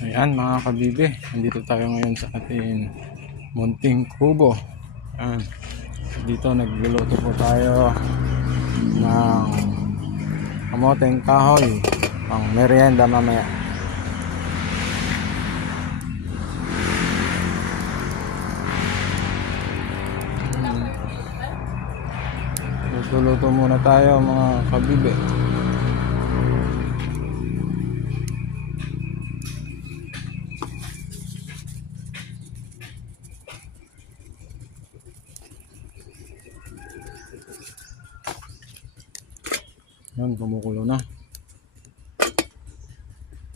Ayan mga kabibe, nandito tayo ngayon sa ating munting kubo. Ayan. Dito nagluluto po tayo ng kamoteng kahoy pang merienda mamaya. Luto muna tayo mga kabibe. Yan, kumukulo na.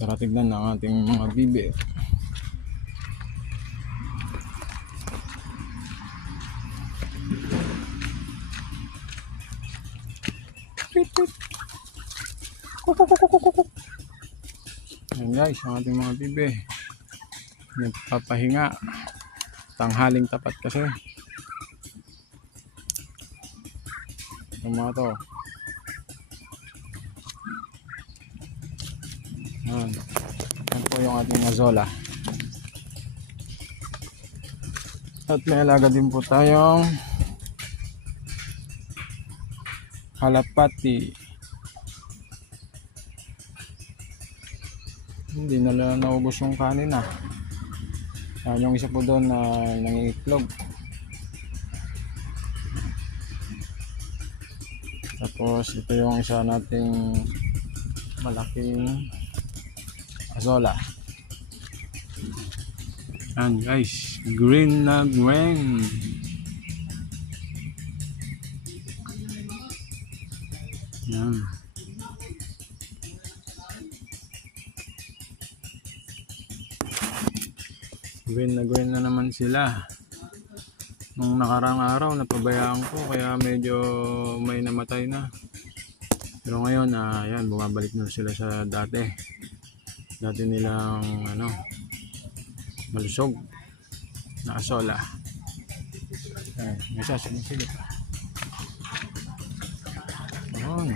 Tara tignan ang ating mga bibe. Yan guys, ang ating mga bibe. Nagpapahinga. Tanghaling tapat kasi. Yung mga to. Yan. Yan po yung ating azola. At may alaga din po tayong halapati. Hindi na naubos yung kanin ah. Yan yung isa po doon na nangiitlog. Tapos ito yung isa nating malaking azola. Yan guys, green na green. Yan. Green na naman sila. Nung nakarang araw napabayaan ko kaya medyo may namatay na. Pero ngayon yan, bumabalik na sila sa dati nilang malusog na asola. Ayan, isa sinisilip. Ayan.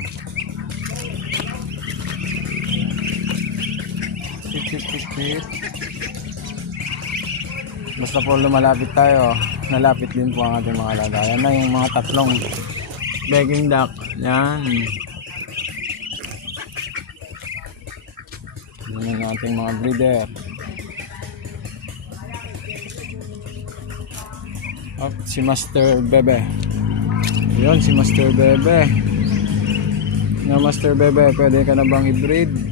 Pit. Basta po lumalapit tayo, nalapit din po ang ating mga alaga. Yan na yung mga tatlong begging duck. Yan. Yan yung ating mga breeder. At si Master Bebe. Yun si Master Bebe. Na Master Bebe, pwede ka na bang i-breed?